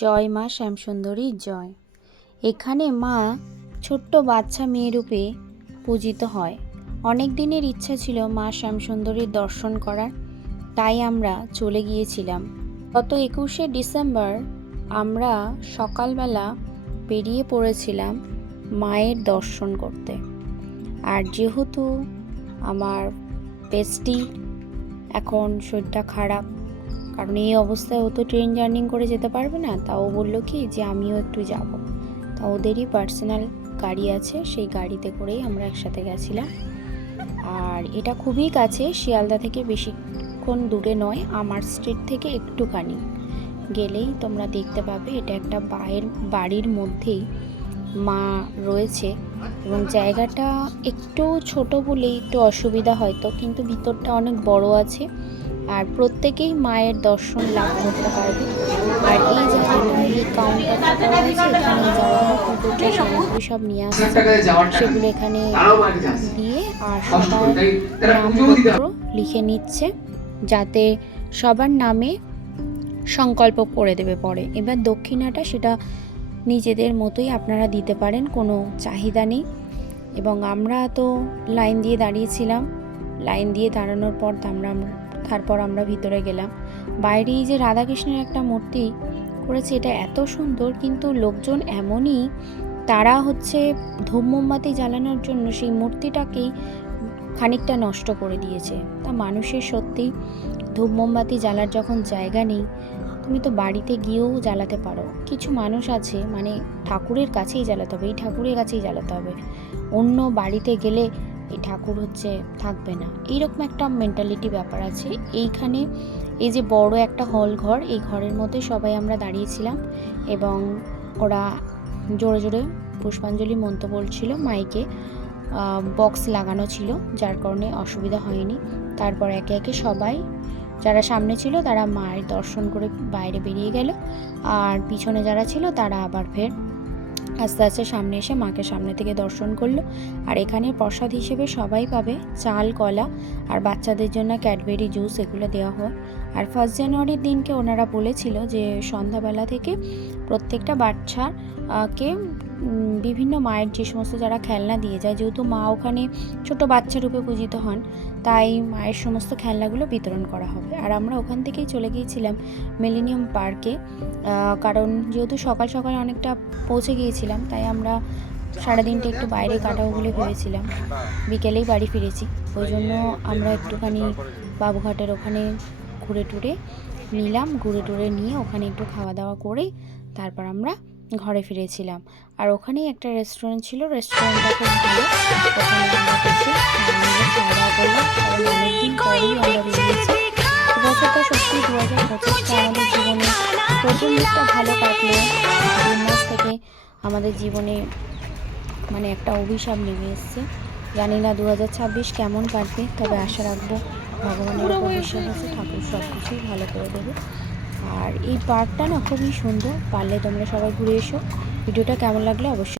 জয় মা শ্যামসুন্দরী জয়। এখানে মা ছোট্ট বাচ্চা মেয়ে রূপে পূজিত হয়। অনেক দিনের ইচ্ছা ছিল মা শ্যামসুন্দরীর দর্শন করার, তাই আমরা চলে গিয়েছিলাম। গত 21শে ডিসেম্বর আমরা সকালবেলা বেরিয়ে পড়েছিলাম মায়ের দর্শন করতে। আর যেহেতু আমার বেস্টি এখন শরীরটা খারাপ, কারণ এই অবস্থায় ও তো ট্রেন জার্নি করে যেতে পারবে না, তাও বললো কি যে আমিও একটু যাব। তা ওদেরই পার্সোনাল গাড়ি আছে, সেই গাড়িতে করেই আমরা একসাথে গেছিলাম। আর এটা খুবই কাছে, শিয়ালদা থেকে বেশিক্ষণ দূরে নয়, আমার স্ট্রিট থেকে একটুখানি গেলেই তোমরা দেখতে পাবে। এটা একটা বাড়ির মধ্যেই মা রয়েছে এবং জায়গাটা একটু ছোট বলেই একটু অসুবিধা হয়তো, কিন্তু ভিতরটা অনেক বড় আছে আর প্রত্যেকেই মায়ের দর্শন লাভ করতে পারবে। আর এই জায়গাটা, এই কাউন্টারটা করা হয়েছে, এখানে যারা পুজোর সামগ্রী সব নিয়ে আসছে সেগুলো এখানে দিয়ে আর সবার নামপত্র লিখে নিচ্ছে, যাতে সবার নামে সংকল্প করে দেবে পরে। এবার দক্ষিণাটা সেটা নিজেদের মতোই আপনারা দিতে পারেন, কোনো চাহিদা নেই। এবং আমরা তো লাইন দিয়ে দাঁড়িয়েছিলাম, লাইন দিয়ে দাঁড়ানোর পর তারপর আমরা ভিতরে গেলাম। বাইরে এই যে রাধাকৃষ্ণের একটা মূর্তি করেছে, এটা এত সুন্দর, কিন্তু লোকজন এমনই, তারা ধূপ মোমবাতি জ্বালানোর জন্য সেই মূর্তিটাকেই খানিকটা নষ্ট করে দিয়েছে। তা মানুষের সত্যি ধূপ মোমবাতি জ্বালার যখন জায়গা নেই, তুমি তো বাড়িতে গিয়েও জ্বালাতে পারো। কিছু মানুষ আছে মানে ঠাকুরের কাছেই জ্বালাতে হবে, এই ঠাকুরের কাছেই জ্বালাতে হবে, অন্য বাড়িতে গেলে এই ঠাকুর থাকবে না, এইরকম একটা মেন্টালিটি ব্যাপার আছে। এইখানে এই যে বড় একটা হল ঘর, এই ঘরের মধ্যে সবাই আমরা দাঁড়িয়েছিলাম এবং ওরা জোরে জোরে পুষ্পাঞ্জলি মন্ত্র বলছিল। মাইকে বক্স লাগানো ছিল, যার কারণে অসুবিধা হয়নি। তারপর একে একে সবাই যারা সামনে ছিল তারা মায়ের দর্শন করে বাইরে বেরিয়ে গেল, আর পিছনে যারা ছিল তারা আবার ফের আস্তে আস্তে সামনে এসে মাকে সামনে থেকে দর্শন করলো। আর এখানে প্রসাদ হিসেবে সবাই পাবে চাল, কলা আর বাচ্চাদের জন্য ক্যাডবেরি জুস, এগুলো দেওয়া হয়। আর 1 জানুয়ারির দিনকে ওনারা বলেছিল যে সন্ধ্যাবেলা থেকে প্রত্যেকটা বাচ্চাকে বিভিন্ন মায়ের যে সমস্ত যারা খেলনা দিয়ে যায়, যেহেতু মা ওখানে ছোট বাচ্চা রূপে পূজিত হন, তাই মায়ের সমস্ত খেলনাগুলো বিতরণ করা হবে। আর আমরা ওখান থেকেই চলে গিয়েছিলাম মিলেনিয়াম পার্কে, কারণ যেহেতু সকাল সকাল অনেকটা পৌঁছে গিয়েছিলাম, তাই আমরা সারাদিনটা একটু বাইরে কাটাবো বলে ভেবেছিলাম। বিকেলেই বাড়ি ফিরেছি, ওই জন্য আমরা একটুখানি বাবুঘাটের ওখানে ঘুরে টুরে নিলাম, ঘুরে টুরে নিয়ে ওখানে একটু খাওয়া দাওয়া করে তারপর আমরা ঘরে ফিরেছিলাম। আর ওখানেই একটা রেস্টুরেন্ট ছিল, রেস্টুরেন্টটা খুব ভালো, ওখানে আমরা বসে খাওয়া দাওয়া করলাম। কারণ অনেকদিন পরেই আমরা বেরিয়েছি। বছরটা সত্যি 2025টা আমাদের জীবনে প্রথম দিকটা ভালো কাটলো, 2 মাস থেকে আমাদের জীবনে মানে একটা অভিশাপ নেমে এসছে। জানি না 2026 কেমন কাটবে, তবে আশা রাখবো ভগবানের উপর বিশ্বাস আছে, ঠাকুর সব কিছুই ভালো করে দেবে। আর এই পার্কটা না খুবই সুন্দর, পারলে তোমরা সবাই ঘুরে এসো। ভিডিওটা কেমন লাগলো অবশ্যই